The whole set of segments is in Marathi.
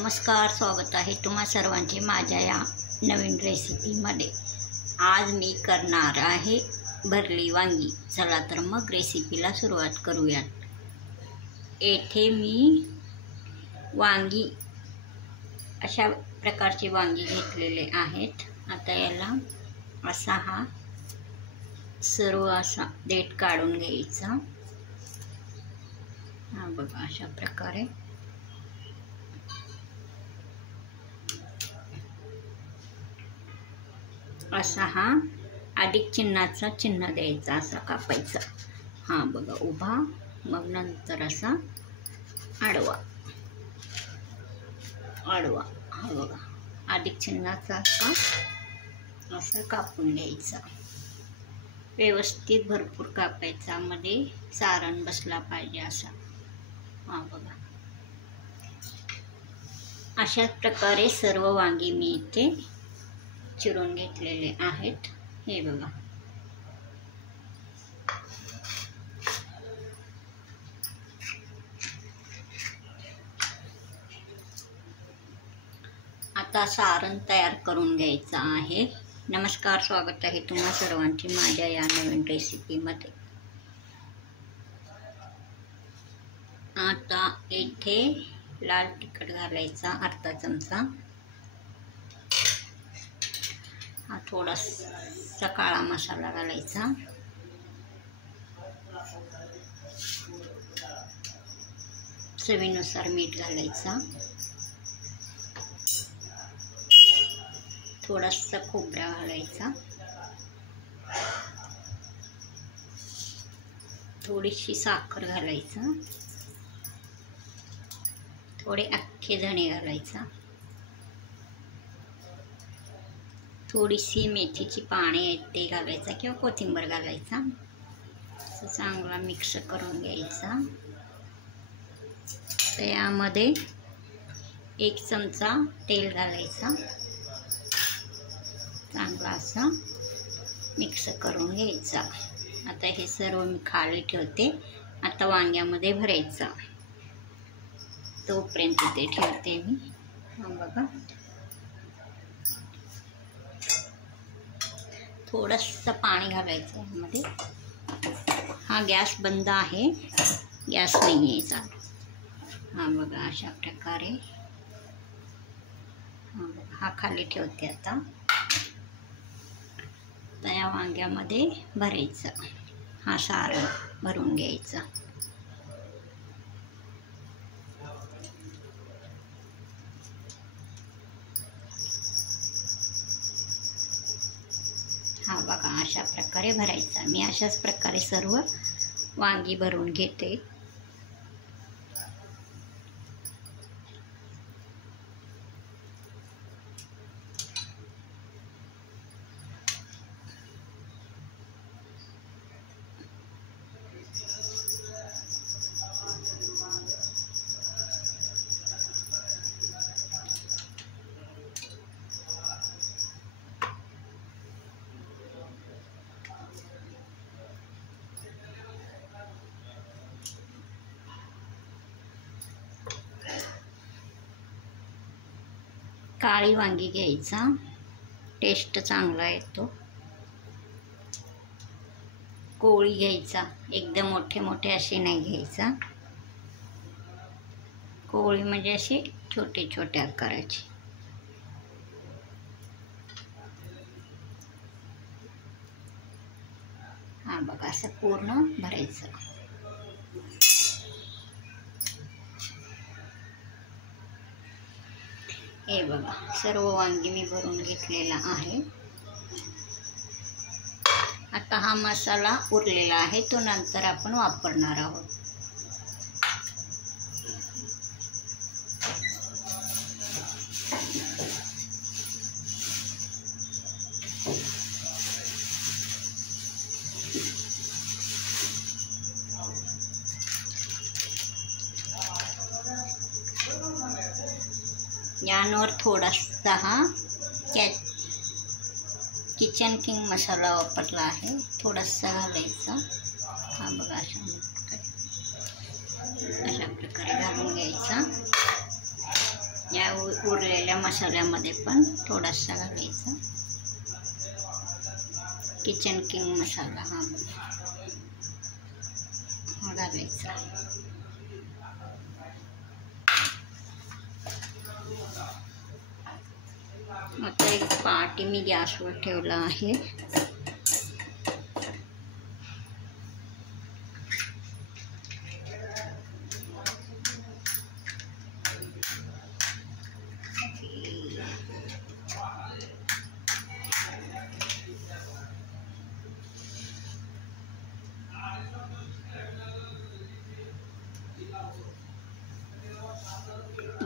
नमस्कार, स्वागत आहे तुम्हा सर्वांचे माझ्या या नवीन रेसिपीमध्ये। आज मी करणार आहे भरली वांगी। चला तर मग रेसिपीला सुरुवात करूयात। येथे मी वांगी अशा प्रकारचे वांगी घेतलेले आहेत। आता याला असा हा सर्व असा देठ काढून घ्यायचा। हा बघा, अशा प्रकारे असा हा अधिक चिन्हाचा चिन्ह द्यायचा, असा कापायचा। हा बघा, उभा, मग नंतर असा आडवा आडवा, हा बघा अधिक चिन्हाचा असा कापून घ्यायचा। व्यवस्थित भरपूर कापायचा, मध्ये सारण बसला पाहिजे असा। हा बघा, अशा प्रकारे सर्व वांगी मी इथे चिरून घेतलेले आहेत। हे बघा, आता सारण तयार करून घ्यायचं आहे। नमस्कार, स्वागत आहे तुम्हा सर्वांचे माझ्या या नवीन रेसिपीमध्ये। आता इथे लाल तिखट घालायचा अर्धा चमचा, हा थोडासा काळा मसाला घालायचा, चवीनुसार मीठ घालायचा, थोडासा खोबरा घालायचा, थोडीशी साखर घालायचा, थोडे अख्खे धणे घालायचा, थोडीशी मेथीची पाने आहेत ते घालायचा किंवा कोथिंबीर घालायचा। असं चांगला मिक्स करून घ्यायचा। तर यामध्ये 1 चमचा तेल घालायचा, चांगला असा मिक्स करून घ्यायचा। आता हे सर्व मी खाली ठेवते। आता वांग्यामध्ये भरायचा, तोपर्यंत ते ठेवते मी। बघा, थोडंसं पाणी घालायचं यामध्ये। हा गॅस बंद आहे, गॅस नाही आहे चालू। हा बघा, अशा प्रकारे हा खाली ठेवते। आता या वांग्यामध्ये भरायचं, हा सारण भरून घ्यायचा। हा बघा, अशा प्रकारे भरायचा। मी अशाच प्रकारे सर्व वांगी भरून घेते। काळी वांगी घ्यायचा, टेस्ट चांगला येतो। कोळी घ्यायचा, एकदम मोठे मोठे असे नाही घ्यायचा। कोळी म्हणजे असे छोटे छोटे आकाराचे। हा बघा, असं पूर्ण भरायचं। हे बघा, सर्व वांगी मी भरून घेतलेला आहे। आता हा मसाला उरलेला आहे, तो नंतर आपण वापरणार आहोत। यावर थोडासा हा किचन किंग मसाला वापरला आहे, थोडासा घालायचा। हा बघा, अशा प्रकारे घालून घ्यायचा। या उरलेल्या मसाल्यामध्ये पण थोडासा घालायचा किचन किंग मसाला हा घालायचा. आता एक पाटी मी गॅसवर ठेवला आहे.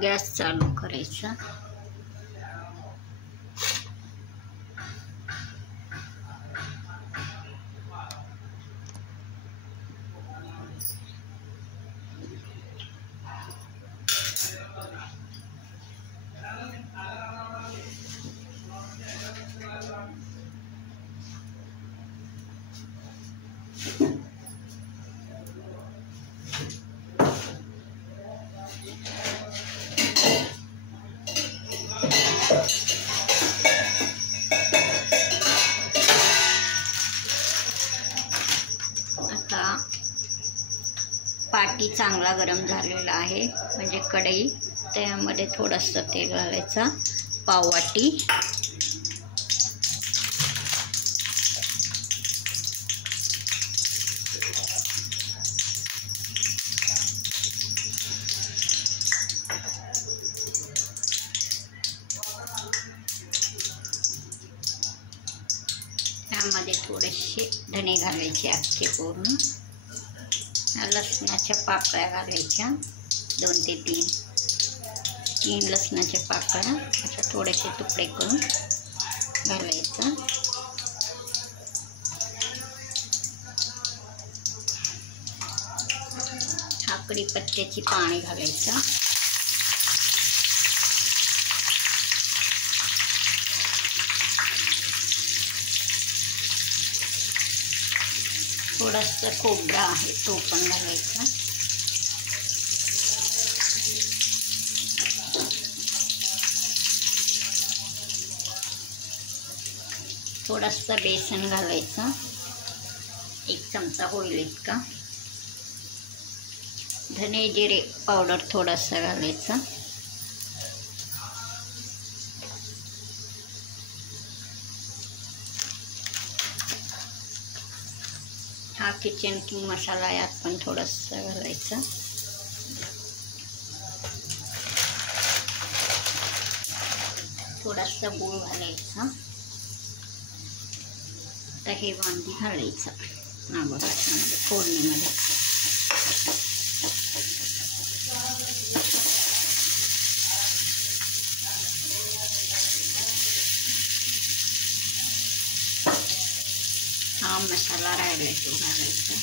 गॅस चालू करायचा. आता पाटी चांगला गरम झालेला आहे, म्हणजे कढई. त्यामध्ये थोडंसं तेल घालायचं, पाववाटी. त्यामध्ये थोडेसे धणे घालायचे अख्खे पूर्ण. लसणाच्या पाकळ्या घालायच्या, 2 ते 3 लसणाच्या पाकळ्या अशा थोडेसे तुकडे करून घालायचं. कढीपत्त्याची पाने घालायचं. थोडासा खोबरा आहे तो पण घालायचा. थोडासा बेसन घालायचा, 1 चमचा होईल इतका. धने जिरे पावडर थोडासा घालायचा. हा किचन किंग मसाला यात पण थोडासा घालायचा. थोडासा गूळ घालायचा. आता हे वांगी घालायचं त्याच्यामध्ये फोडणीमध्ये. हा मसाला राहिला तो घालायचा.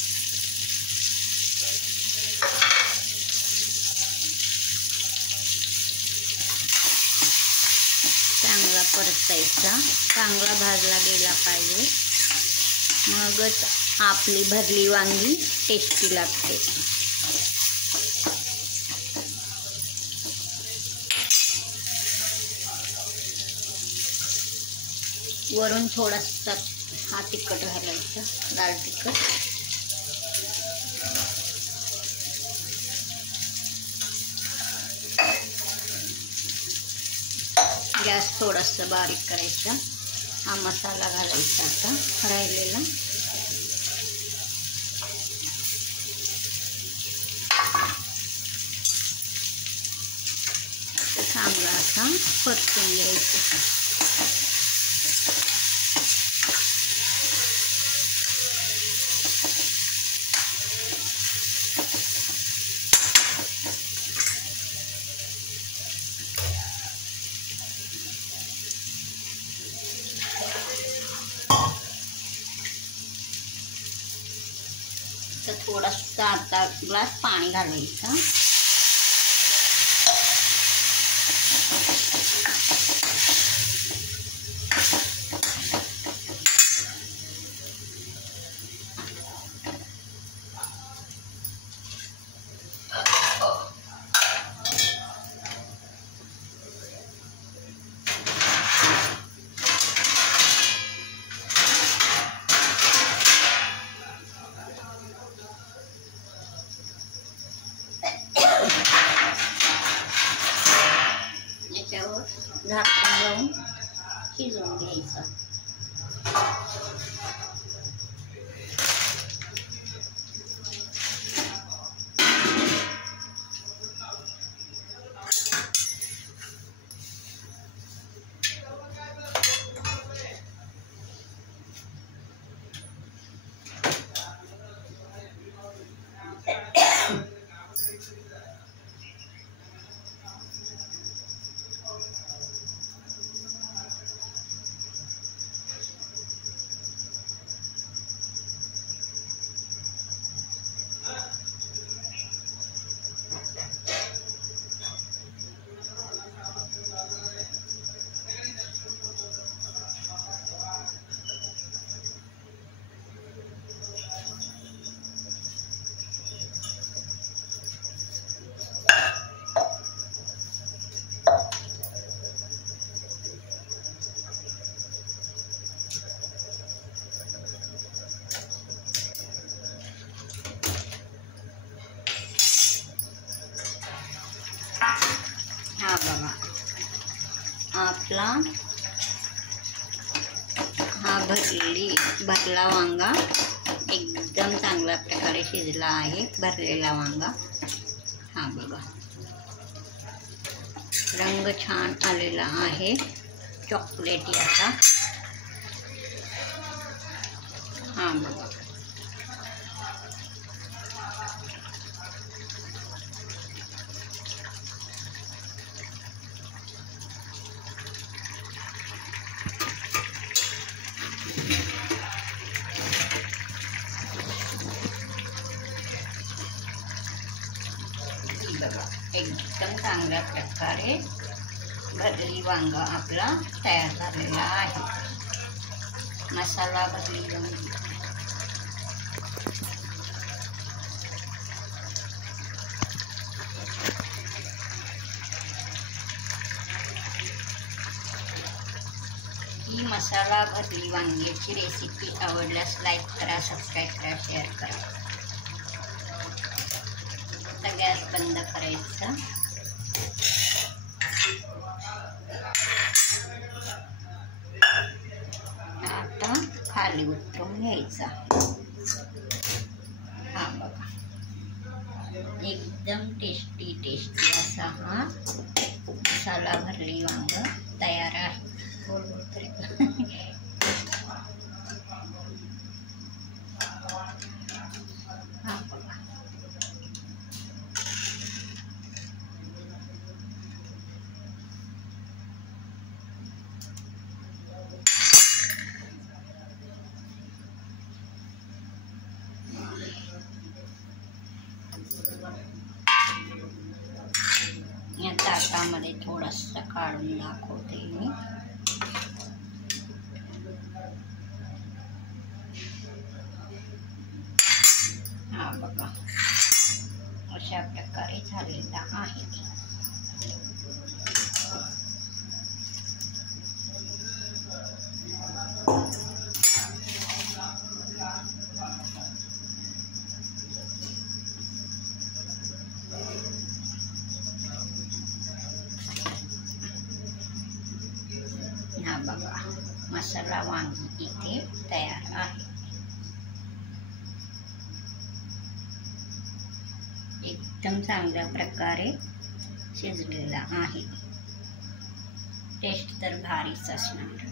चांगला परतायचा, चांगला भाजला गेला पाहिजे, मगच आपली भरली वांगी टेस्टी लागते. वरून थोडासा हा तिखट घालायचा, लाल तिखट. गॅस थोडासा बारीक करायचा. हा मसाला घालायचा आता राहिलेला. चांगला असा परतून घ्यायचा. तर थोडासा अर्धा ग्लास पाणी घालायचं. याच्यावर झाकून लावून शिजवून घ्यायचं. हा बघा, आपला हा भरला वांगा एकदम चांगल्या प्रकारे शिजला आहे. भरलेला वांगा हा बघा, रंग छान आलेला आहे, चॉकलेटी असा. हा बघा, एकदम चांगल्या प्रकारे भरली वांगा आपला तयार झालेला आहे. मसाला भरली वांगी. ही मसाला भरली वांग्याची रेसिपी आवडल्यास लाईक करा, सबस्क्राईब करा, शेअर करा. गॅस बंद करायचा. आता खाली उतरून घ्यायचा. हा बघा, एकदम टेस्टी असा हा मसाला भरली वांग तयार आहे. हा बघा, या ताटामध्ये थोडंसं काढून दाखवते मी. हा बघा, अशा प्रकारे झालेला आहे. हा बघा, मसाला वांगी इथे तयार आहे. एकदम चांगल्या प्रकारे शिजलेला आहे. टेस्ट तर भारीच असणार.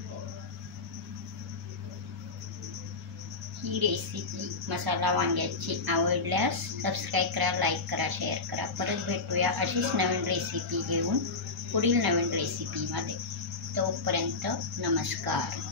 ही रेसिपी मसाला वांग्याची आवडल्यास सबस्क्राईब करा, लाईक करा, शेअर करा. परत भेटूया अशीच नवीन रेसिपी घेऊन पुढील नवीन रेसिपीमध्ये. तोपर्यंत नमस्कार.